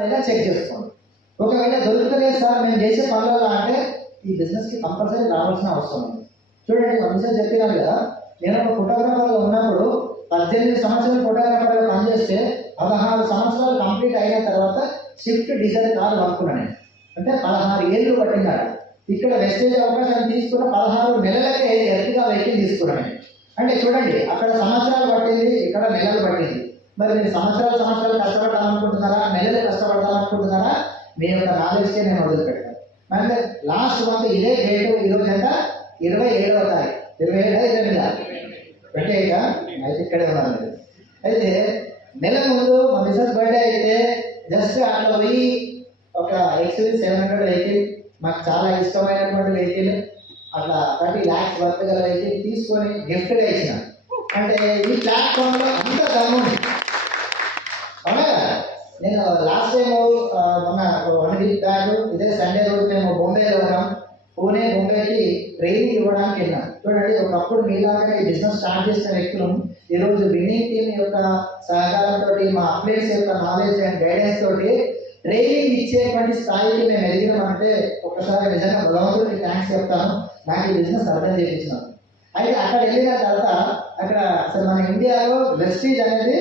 లేదా చెక్ చేసుకోండి. ఒకవేళ దొరుకుతలేదు సార్ మేము చేసే పనులలో అంటే ఈ బిజినెస్కి కంపల్సరీ రావాల్సిన అవసరం ఉంది. చూడండి మనుషులు చెప్పినాను కదా, నేను ఒక ఫోటోగ్రాఫర్గా ఉన్నప్పుడు 18 సంవత్సరాలు ఫోటోగ్రాఫర్గా పనిచేస్తే 16 సంవత్సరాలు కంప్లీట్ అయిన తర్వాత స్విఫ్ట్ డిజైర్ కారు కొనుక్కున్నాను. అంటే 16 ఏళ్ళు పట్టిందా. ఇక్కడ వెస్టేజ్ అవకాశాన్ని తీసుకున్న 16 నెలలకే ఎర్టిగా వెహికల్ తీసుకున్నాను. అంటే చూడండి అక్కడ సంవత్సరాలు పట్టింది, ఇక్కడ నెలలు పట్టింది. మరి మీరు సంవత్సరాలు కష్టపడాలనుకుంటున్నారా, నెలలు కష్టపడాలనుకుంటున్నారా? మీ యొక్క నాలెడ్జ్కే నేను వదిలిపెట్టాను. అంటే లాస్ట్ మంత్ ఇదే డేటు, ఈరోజు ఎంత 27వ తారీఖు, 28 అయితే ఇక్కడే ఉన్నాను. అయితే నెల ముందు మా మిసెస్ బర్త్డే అయితే జస్ట్ అట్లా పోయి ఒక XUV 700 వెహికల్, మాకు చాలా ఇష్టమైనటువంటి వెహికల్, అట్లా 30 lakhs వర్త్ గల వెహికల్ తీసుకొని గిఫ్ట్గా ఇచ్చిన. అంటే ఈ ప్లాట్ఫామ్లో అంత దమ్ముంది. అవునా? నేను లాస్ట్ టైం మొన్న 1 వీక్ బ్యాక్ ఇదే సండే రోజు మేము బొంబేలో ఉన్నాం. పూణే బొంబేకి ట్రైనింగ్ ఇవ్వడానికి వెళ్ళాం. చూడండి ఒకప్పుడు మీలాగానే ఈ బిజినెస్ స్టార్ట్ చేసిన వ్యక్తులు ఈరోజు విన్నింగ్ టీమ్ యొక్క సహకారంతో, మా అప్లైన్స్ యొక్క నాలెడ్జ్ అండ్ గైడెన్స్ తోటి ట్రైనింగ్ ఇచ్చేటువంటి స్థాయికి మేము ఎదిగినామంటే ఒకసారి నిజంగా భగవంతుడికి థ్యాంక్స్ చెప్తాను. నాకు ఈ బిజినెస్ అర్థం చేయించినాను. అయితే అక్కడ వెళ్ళిన తర్వాత అక్కడ అసలు మన ఇండియాలో వెస్టీజ్ అనేది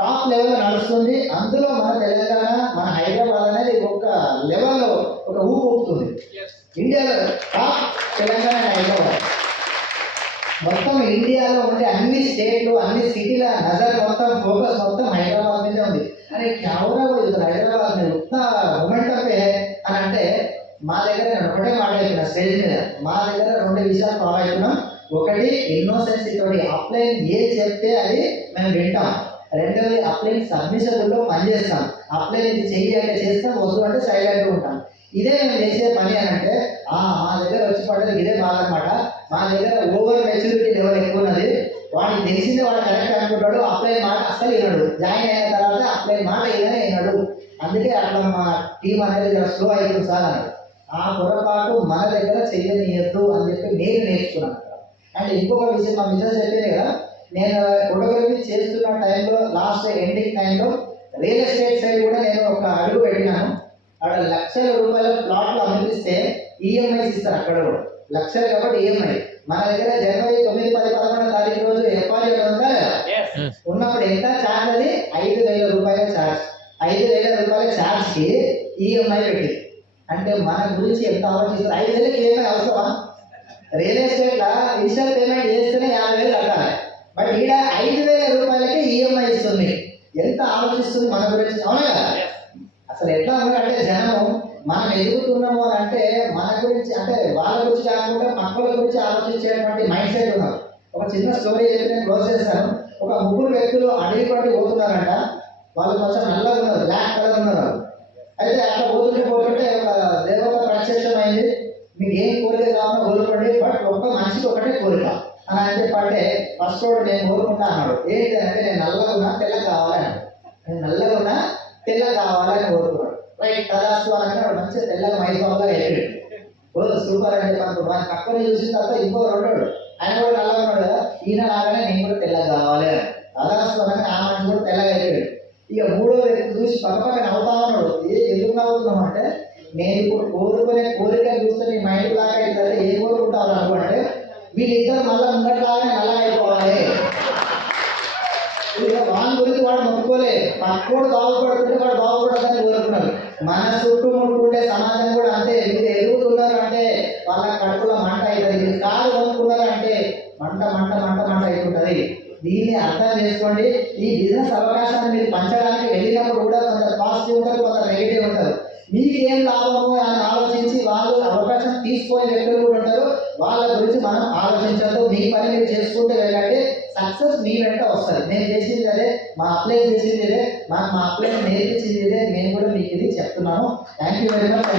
టాప్ లెవెల్లో నడుస్తుంది. అందులో మన తెలంగాణ, మన హైదరాబాద్ అనేది ఒక లెవెల్లో ఒక ఊపు ఊపుతుంది. ఇండియాలో టాప్ తెలంగాణ, హైదరాబాద్. మొత్తం ఇండియాలో ఉండే అన్ని స్టేట్లు, అన్ని సిటీల నజర్ మొత్తం, ఫోకస్ మొత్తం హైదరాబాద్ మీదే ఉంది. అరే హైదరాబాద్ మీద ఉత్త మొమెంటం అని అంటే మా దగ్గర నేను ఒకటే మాట చెప్పిన స్టేజ్ మీద, మా దగ్గర 2 విషయాలు ఫాలో అవుతున్నాం. ఒకటి ఇన్నోసెన్సీ తోటి అప్లైన్ ఏది చెప్తే అది మేము వింటాం. రెండవది అప్లైన్ సబ్మిషన్లో పనిచేస్తాం. అప్లైన్ ఇది చెయ్యి అంటే చేస్తాం, వద్దు అంటే సైలెంట్గా ఉంటాం. ఇదే మేము చేసే పని అని అంటే మా దగ్గర వచ్చి పడేది ఇదే బాధ అనమాట. మా దగ్గర ఓవర్ మెచ్యూరిటీ లెవెల్ ఎక్కువ ఉన్నది. వాడికి తెలిసిందే వాడు కరెక్ట్ అనుకుంటాడు, అప్లైన్ మాట అస్సలు వినడు. జాయిన్ అయిన తర్వాత అప్లైన్ మాట ఏదైనా వినడు. అందుకే అట్లా మా టీం అనేది స్లో అయిపోతుంది సార్ అన్నాడు. ఆ పొరపాటు మన దగ్గర చెయ్యనియద్దు అని చెప్పి నేను నేర్చుకున్నాను. అండ్ ఇంకొక విషయం మా మిసెస్ చెప్పింది కదా, నేను ఫోటోగ్రఫీ చేస్తున్న టైంలో లాస్ట్ ఎండింగ్ టైంలో రియల్ ఎస్టేట్ సైడ్ కూడా నేను ఒక అడుగు పెట్టినాను. అక్కడ లక్షల రూపాయల ప్లాట్లు అనిపిస్తే ఈఎంఐస్ ఇస్తారు. అక్కడ కూడా లక్షలు కాబట్టి ఈఎంఐ. మన దగ్గర జనవరి 9, 10, 11వ తారీఖు రోజు ఎఫ్ఐ ఉందా ఉన్నప్పుడు ఎంత ఛార్జ్? అది 5,000 రూపాయల ఛార్జ్. 5,000 రూపాయల ఛార్జ్కి ఈఎంఐ పెట్టి అంటే మన గురించి ఎంత ఆలోచిస్తారు. 5,000కి ఈఎంఐ అవసరమా? రియల్ ఎస్టేట్లో ఇన్షియల్ పేమెంట్ చేస్తేనే 50,000 కట్టాలి. బట్ ఈడ 5,000 రూపాయలకి ఈఎంఐ ఇస్తుంది. ఎంత ఆలోచిస్తుంది మన గురించి, అవునా కదా? అసలు ఎట్లా ఉన్నారంటే జనం మనం ఎదుగుతున్నాము అని అంటే మన గురించి, అంటే వాళ్ళ గురించి కాకుండా పక్కల గురించి ఆలోచించేటువంటి మైండ్ సెట్ ఉన్నారు. ఒక చిన్న స్టోరీ చెప్పి నేను క్లోజ్ చేస్తాను. ఒక 3 వ్యక్తులు అడవి పట్టి పోతున్నారంట. వాళ్ళు కొంచెం నల్లగా ఉన్నారు, బ్లాక్ కలర్ ఉన్నారు. అయితే అట్లా పోతుంటే ఒక దేవత ప్రత్యక్షం అయింది. మీకు ఏం కోరిక కావాలో కోరుకోండి, బట్ ఒక్క మనిషికి ఒకటే కోరిక అని చెప్పంటే ఫస్ట్ రోడ్ నేను కోరుకుంటా అన్నాడు. ఏంటి అంటే నేను నల్లగా ఉన్నా తెల్ల కావాలని, నేను నల్లగా ఉన్నా తెల్ల కావాలని కోరుకున్నాడు. రైట్ తదాస్తు అనగానే మంచిగా తెల్లగా మైసూర్గా వెళ్ళాడు. సూపర్ అని చెప్పి అనుకో. మన పక్కన చూసిన తర్వాత ఇంకో రెండోడు, ఆయన కూడా నల్లగా ఉన్నాడు కదా, ఈయన లాగానే నేను కూడా తెల్లగా కావాలి అని తదాస్తు అనగానే ఆ మనిషి కూడా తెల్లగా వెళ్ళాడు. ఇక 3వ వ్యక్తి చూసి పక్క నవ్వుతా ఉన్నాడు. ఎందుకు నవ్వుతున్నాం అంటే నేను ఇప్పుడు కోరుకునే కోరిక చూస్తే నీ మైండ్ లాగా అయితే ఏం కోరుకుంటావు అనుకుంటే వీళ్ళిద్దరు మళ్ళీ ముంగట్లాగానే నల్లగా అయిపోవాలి. వాని గురించి వాడు మొక్కుకోలే, పక్కోడు బాగుపడుతుంటే వాడు బాగుపడదని కోరుకున్నారు. మన చుట్టూ ముట్టుకుంటే సమాజం కూడా అంతే. మీరు ఎదుగుతున్నారు అంటే వాళ్ళ కడుపులో మంట అవుతుంది. మీరు కారు కొనుక్కున్నారు అంటే మంట మంట మంట మంట అవుతుంటుంది. దీన్ని అర్థం చేసుకోండి. ఈ బిజినెస్ అవకాశాన్ని మీరు పంచడానికి వెళ్ళినప్పుడు కూడా కొంత పాజిటివ్ ఉంటారు, కొంత నెగిటివ్ ఉంటారు. మీకు ఏం లాభము అని ఆలోచించి వాళ్ళు అవకాశం తీసుకునే వ్యక్తులు కూడా ఉంటారు. వాళ్ళ గురించి మనం ఆలోచించద్దు. మీ పని మీరు చేసుకుంటూ వెళ్ళండి. సక్సెస్ మీ వెంట వస్తుంది. నేను చేసింది అదే, మా అప్లై చేసింది ఇదే, మా అప్లై నేర్పించింది ఇదే. నేను కూడా మీకు ఇది చెప్తున్నాను. Thank you very much.